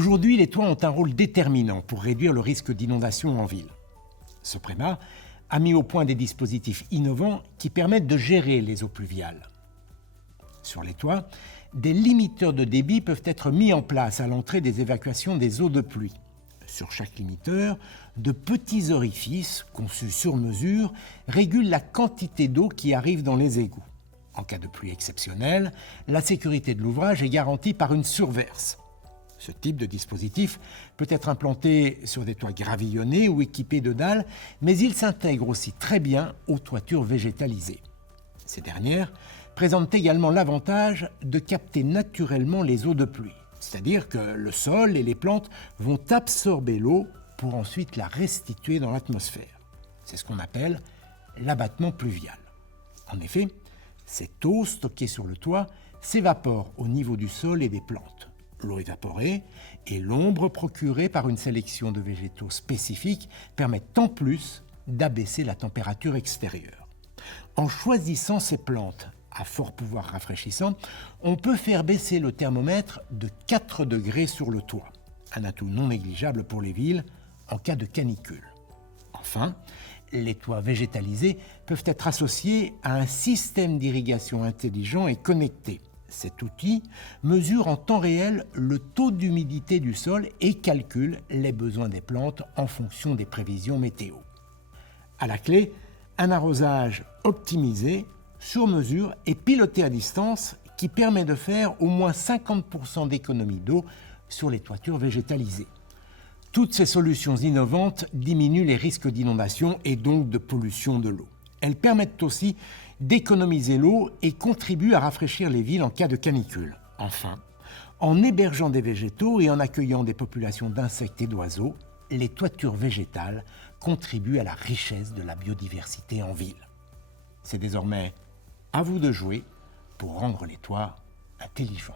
Aujourd'hui, les toits ont un rôle déterminant pour réduire le risque d'inondation en ville. Soprema a mis au point des dispositifs innovants qui permettent de gérer les eaux pluviales. Sur les toits, des limiteurs de débit peuvent être mis en place à l'entrée des évacuations des eaux de pluie. Sur chaque limiteur, de petits orifices, conçus sur mesure, régulent la quantité d'eau qui arrive dans les égouts. En cas de pluie exceptionnelle, la sécurité de l'ouvrage est garantie par une surverse. Ce type de dispositif peut être implanté sur des toits gravillonnés ou équipés de dalles, mais il s'intègre aussi très bien aux toitures végétalisées. Ces dernières présentent également l'avantage de capter naturellement les eaux de pluie, c'est-à-dire que le sol et les plantes vont absorber l'eau pour ensuite la restituer dans l'atmosphère. C'est ce qu'on appelle l'abattement pluvial. En effet, cette eau stockée sur le toit s'évapore au niveau du sol et des plantes. L'eau évaporée et l'ombre procurée par une sélection de végétaux spécifiques permettent en plus d'abaisser la température extérieure. En choisissant ces plantes à fort pouvoir rafraîchissant, on peut faire baisser le thermomètre de 4 degrés sur le toit, un atout non négligeable pour les villes en cas de canicule. Enfin, les toits végétalisés peuvent être associés à un système d'irrigation intelligent et connecté. Cet outil mesure en temps réel le taux d'humidité du sol et calcule les besoins des plantes en fonction des prévisions météo. À la clé, un arrosage optimisé, sur mesure et piloté à distance qui permet de faire au moins 50% d'économie d'eau sur les toitures végétalisées. Toutes ces solutions innovantes diminuent les risques d'inondation et donc de pollution de l'eau. Elles permettent aussi d'économiser l'eau et contribuent à rafraîchir les villes en cas de canicule. Enfin, en hébergeant des végétaux et en accueillant des populations d'insectes et d'oiseaux, les toitures végétales contribuent à la richesse de la biodiversité en ville. C'est désormais à vous de jouer pour rendre les toits intelligents.